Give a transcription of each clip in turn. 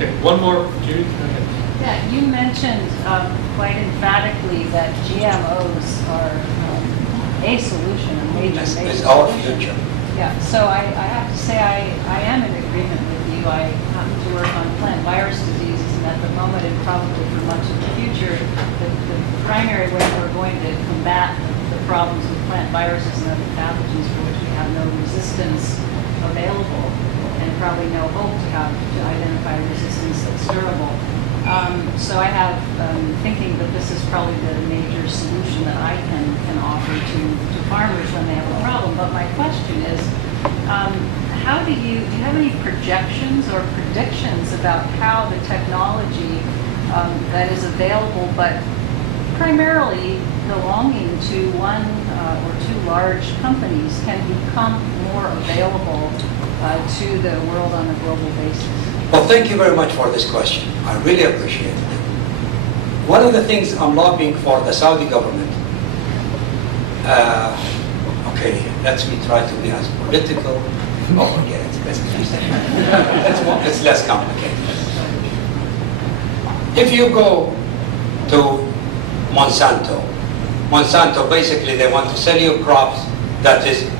Okay, one more, Judy. Go ahead. Yeah, you mentioned quite emphatically that GMOs are a solution, a major It's our solution. future. Yeah, so I have to say I am in agreement with you. I happen to work on plant virus diseases, and at the moment and probably for much of the future, the primary way we're going to combat the problems with plant viruses and other pathogens for which we have no resistance available and probably no hope to identify resistance that's durable. So I have thinking that this is probably the major solution that I can offer to farmers when they have a problem. But my question is, how do you have any projections or predictions about how the technology that is available, but primarily belonging to one or two large companies, can become more available to the world on a global basis? Well, thank you very much for this question. I really appreciate it. One of the things I'm lobbying for the Saudi government, okay, let me try to be as political. Oh, forget it. It's less complicated. If you go to Monsanto basically they want to sell you crops that is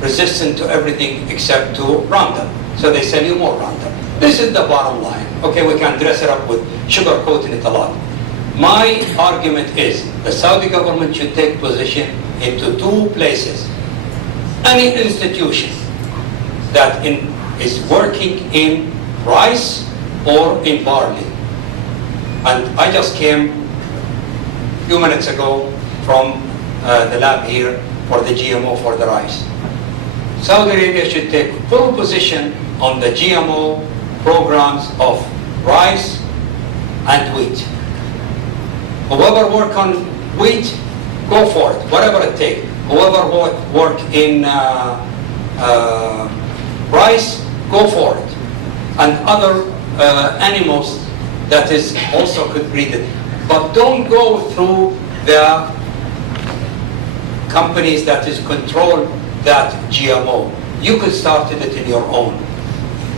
resistant to everything except to Roundup. So they sell you more Roundup. This is the bottom line. Okay, we can dress it up with sugar coating it a lot. My argument is the Saudi government should take position into two places. Any institution that is working in rice or in barley. And I just came a few minutes ago from the lab here for the GMO for the rice. Saudi Arabia should take full position on the GMO programs of rice and wheat. Whoever work on wheat, go for it, whatever it takes. Whoever work in rice, go for it. And other animals that is also could breed it. But don't go through the companies that is control that GMO. You could start it in your own.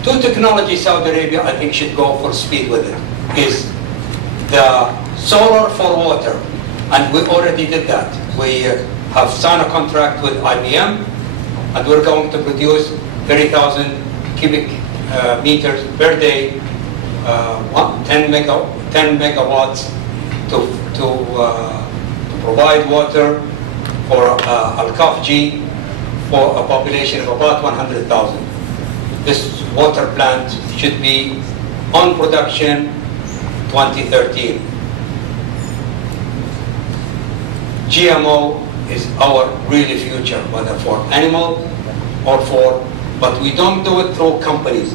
Two technology Saudi Arabia, I think, should go for speed with it, is the solar for water. And we already did that. We have signed a contract with IBM, and we're going to produce 30,000 cubic meters per day, 10 megawatts to provide water for Al-Kafji for a population of about 100,000. This water plant should be on production 2013. GMO is our really future, whether for animal or for, but we don't do it through companies.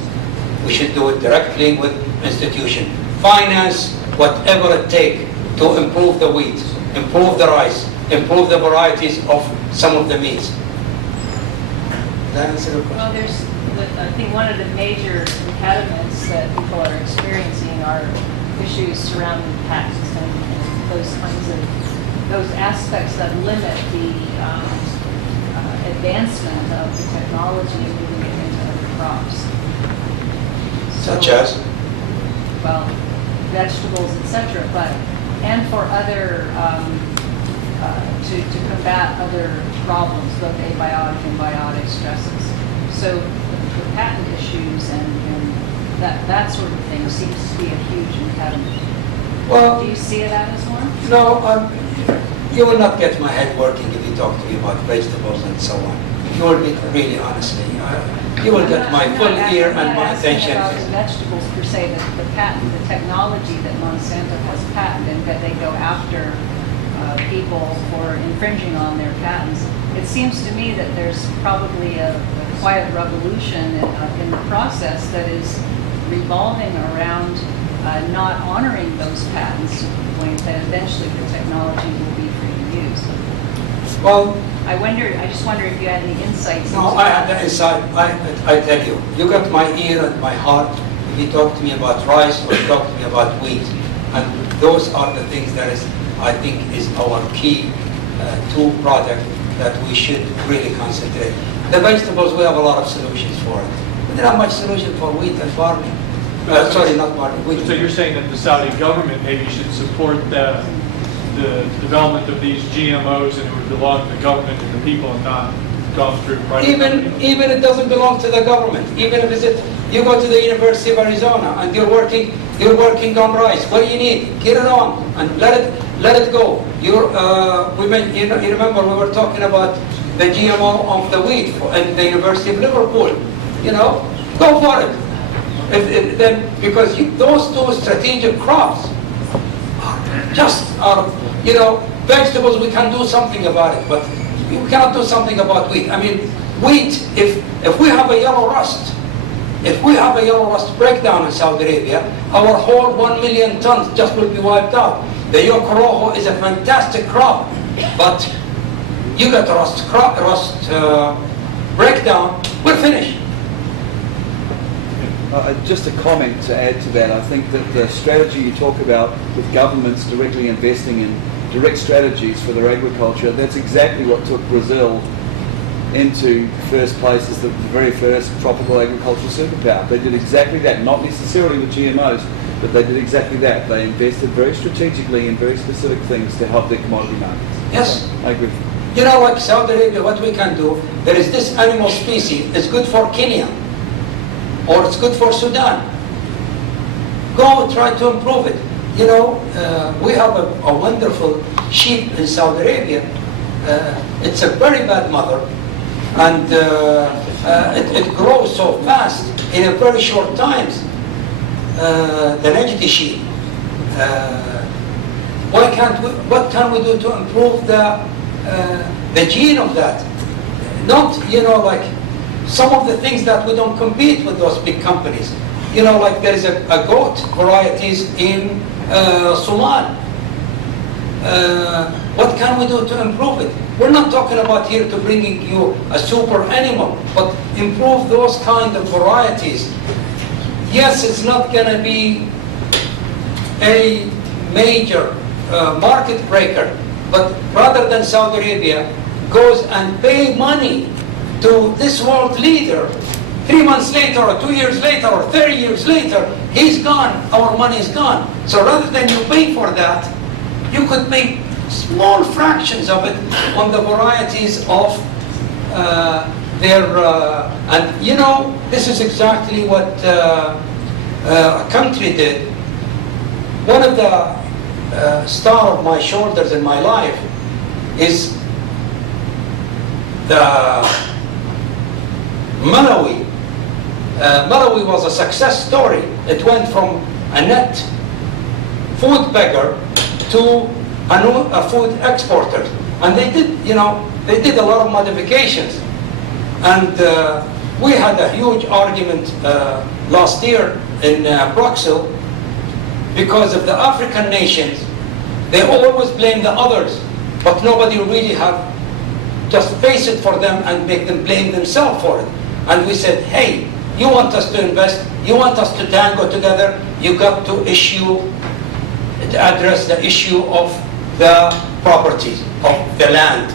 We should do it directly with institutions. Finance whatever it takes to improve the wheat, improve the rice, improve the varieties of some of the meats. Does that answer the question? Well, I think one of the major impediments that people are experiencing are issues surrounding patents and those kinds of, those aspects that limit the advancement of the technology and moving it into other crops. Such as? Well, vegetables, etc., and for other, to combat other problems, both abiotic and biotic stresses. So the patent issues and that sort of thing seems to be a huge impediment. Well, do you see that as one? No, you will not get my head working if you talk to me about vegetables and so on. You will be really honestly. You will get my full ear and my attention. I'm not asking about vegetables per se, the patent, the technology that Monsanto has patented, and that they go after people for infringing on their patents. It seems to me that there's probably a quiet revolution in the process that is revolving around not honoring those patents to the point that eventually the technology will be free to use. Well, I just wonder if you had any insights. no, I have the insight. I tell you, you got my ear and my heart. If you talk to me about rice or you talk to me about wheat, and those are the things that is, I think, is our key two product that we should really concentrate. The vegetables, we have a lot of solutions for it. But there are much solution for wheat and farming. Sorry, not market. So you're saying that the Saudi government maybe should support the development of these GMOs and it would belong to the government and the people and not gone through private companies? Even it doesn't belong to the government. Even if you go to the University of Arizona and you're working on rice. What do you need? Get it on and let it go. You remember we were talking about the GMO of the wheat at the University of Liverpool. Go for it. Because those two strategic crops are vegetables. We can do something about it, but we cannot do something about wheat. I mean, wheat. If we have a yellow rust. If we have a yellow rust breakdown in Saudi Arabia, our whole 1 million tons just will be wiped out. The Yokoroho is a fantastic crop, but you got a rust breakdown, we're finished. Just a comment to add to that. I think that the strategy you talk about with governments directly investing in direct strategies for their agriculture, that's exactly what took Brazil into first place as the very first tropical agricultural superpower. They did exactly that, not necessarily with GMOs, but they did exactly that. They invested very strategically in very specific things to help their commodity markets. Yes. I agree. Like Saudi Arabia, what we can do, there is this animal species, it's good for Kenya, or it's good for Sudan. Go try to improve it. We have a wonderful sheep in Saudi Arabia. It's a very bad mother. And it grows so fast in a very short times. The Najdi sheep. What can we do to improve the gene of that? Not like some of the things that we don't compete with those big companies. Like there is a goat varieties in Somal. What can we do to improve it? We're not talking about here to bringing you a super animal, but improve those kind of varieties. Yes, it's not going to be a major market breaker, but rather than Saudi Arabia goes and pay money to this world leader, 3 months later or 2 years later or 30 years later, he's gone, our money is gone. So rather than you pay for that, you could pay small fractions of it on the varieties of their, and this is exactly what a country did. One of the star of my shoulders in my life is the Malawi. Malawi was a success story. It went from a net food beggar to a food exporter, and they did a lot of modifications, and we had a huge argument last year in Brussels because of the African nations. They always blame the others, but nobody really have just face it for them and make them blame themselves for it. And we said, hey, you want us to invest, you want us to tango together, you got to address the issue of the properties, of the land.